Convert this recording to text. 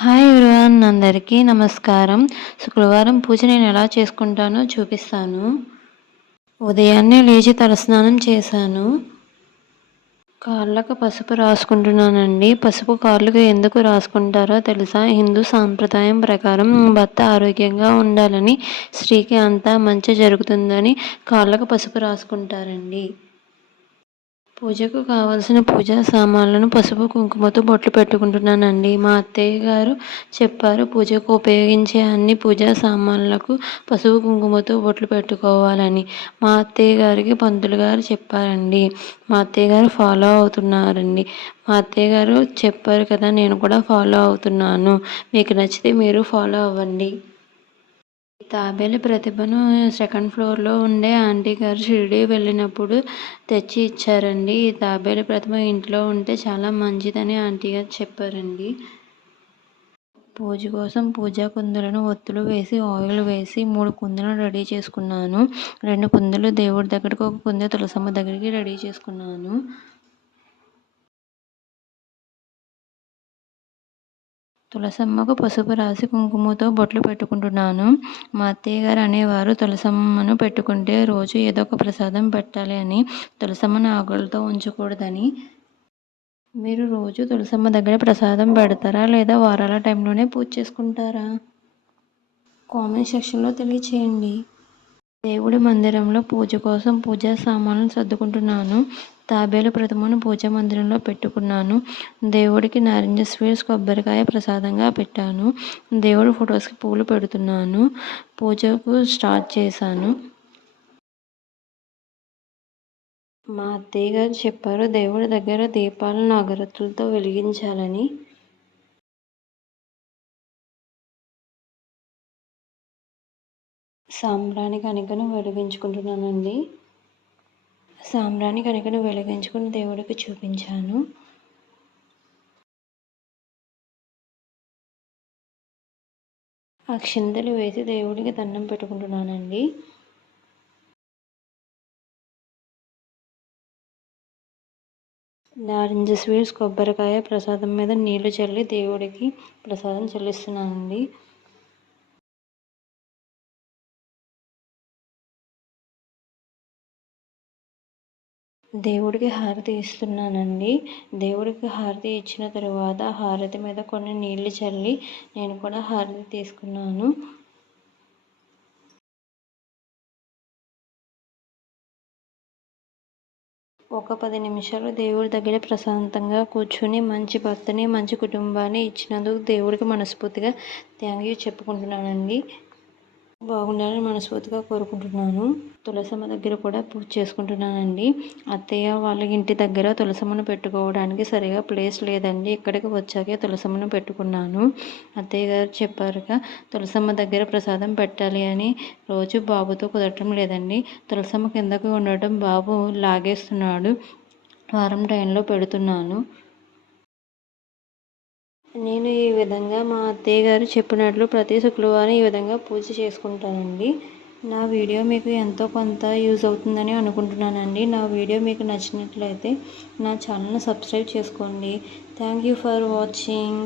Hi everyone, అందరికీ నమస్కారం. శుక్రవారం పూజ నేను ఎలా చేసుకుంటానో చూపిస్తాను. ఉదయాన్నే లేచి తలస్నానం చేశాను. కాళ్ళకు పసుపు రాసుకుంటున్నానండి. పసుపు కాళ్ళకు ఎందుకు రాసుకుంటారో తెలుసా? హిందూ సాంప్రదాయం ప్రకారం భర్త ఆరోగ్యంగా ఉండాలని, స్త్రీకి అంతా మంచి జరుగుతుందని కాళ్ళకు పసుపు రాసుకుంటారండి. పూజకు కావలసిన పూజా సామాన్లను పసుపు కుంకుమతో బొట్లు పెట్టుకుంటున్నానండి. మా అత్తయ్య గారు చెప్పారు, పూజకు ఉపయోగించే అన్ని పూజా సామాన్లకు పసుపు కుంకుమతో బొట్లు పెట్టుకోవాలని. మా అత్తయ్య గారికి పంతులు గారు చెప్పారండి. మా అత్తయ్య గారు ఫాలో అవుతున్నారండి. మా అత్తయ్య గారు చెప్పారు కదా, నేను కూడా ఫాలో అవుతున్నాను. మీకు నచ్చితే మీరు ఫాలో అవ్వండి. తాబేలు ప్రతిభను సెకండ్ ఫ్లోర్లో ఉండే ఆంటీ గారు షిరిడీ వెళ్ళినప్పుడు తెచ్చి ఇచ్చారండి. ఈ తాబేలు ప్రతిభ ఇంట్లో ఉంటే చాలా మంచిదని ఆంటీ గారు చెప్పారండి. పూజ కోసం పూజా కుందులను ఒత్తులు వేసి ఆయిల్ వేసి 3 కుందులను రెడీ చేసుకున్నాను. 2 కుందులు దేవుడి దగ్గరకు, 1 కుందు తులసమ్మ దగ్గరికి రెడీ చేసుకున్నాను. తులసమ్మకు పసుపు రాసి కుంకుమతో బొట్లు పెట్టుకుంటున్నాను. మా అత్తయ్య గారు అనేవారు, తులసమ్మను పెట్టుకుంటే రోజు ఏదో ఒక ప్రసాదం పెట్టాలి అని, తులసమ్మను ఆకులతో ఉంచకూడదని. మీరు రోజు తులసమ్మ దగ్గర ప్రసాదం పెడతారా, లేదా వారాల టైంలోనే పూజ చేసుకుంటారా? కామెంట్ సెక్షన్లో తెలియచేయండి. దేవుడి మందిరంలో పూజ కోసం పూజా సామాన్లు సర్దుకుంటున్నాను. తాబేలు ప్రతిమను పూజా మందిరంలో పెట్టుకున్నాను. దేవుడికి నారింజ స్వీట్స్, కొబ్బరికాయ ప్రసాదంగా పెట్టాను. దేవుడి ఫొటోస్కి పూలు పెడుతున్నాను. పూజకు స్టార్ట్ చేశాను. మా అత్తయ్య గారు చెప్పారు, దేవుడి దగ్గర దీపాలను అగరత్తులతో వెలిగించాలని. సాంబ్రాణి కణికను వెలిగించుకుంటున్నానండి. సాంబ్రాణి కణికను వెలిగించుకుని దేవుడికి చూపించాను. అక్షింతలు వేసి దేవుడికి దండం పెట్టుకుంటున్నానండి. నారింజ స్వీట్స్, కొబ్బరికాయ ప్రసాదం మీద నీళ్లు చల్లి దేవుడికి ప్రసాదం చెల్లిస్తున్నానండి. దేవుడికి హారతి ఇస్తున్నానండి. దేవుడికి హారతి ఇచ్చిన తరువాత హారతి మీద కొన్ని నీళ్లు చల్లి నేను కూడా హారతి తీసుకున్నాను. ఒక 10 నిమిషాలు దేవుడి దగ్గర ప్రశాంతంగా కూర్చుని మంచి భర్తని, మంచి కుటుంబాన్ని ఇచ్చినందుకు దేవుడికి మనస్ఫూర్తిగా థ్యాంక్ యూ చెప్పుకుంటున్నానండి. బాగుండాలని మనస్ఫూర్తిగా కోరుకుంటున్నాను. తులసమ్మ దగ్గర కూడా పూజ చేసుకుంటున్నానండి. అత్తయ్య వాళ్ళ ఇంటి దగ్గర తులసమ్మను పెట్టుకోవడానికి సరిగా ప్లేస్ లేదండి. ఇక్కడికి వచ్చాకే తులసమ్మను పెట్టుకున్నాను. అత్తయ్య గారు చెప్పారుగా, తులసమ్మ దగ్గర ప్రసాదం పెట్టాలి అని. రోజు బాబుతో కుదరటం లేదండి. తులసమ్మ కిందకు ఉండటం బాబు లాగేస్తున్నాడు. వారం టైంలో పెడుతున్నాను. నేను ఈ విధంగా మా అత్తయ్య గారు చెప్పినట్లు ప్రతి శుక్రవారం ఈ విధంగా పూజ చేసుకుంటానండి. నా వీడియో మీకు ఎంతో కొంత యూజ్ అవుతుందని అనుకుంటున్నానండి. నా వీడియో మీకు నచ్చినట్లయితే నా ఛానల్ని సబ్స్క్రైబ్ చేసుకోండి. Thank you for watching.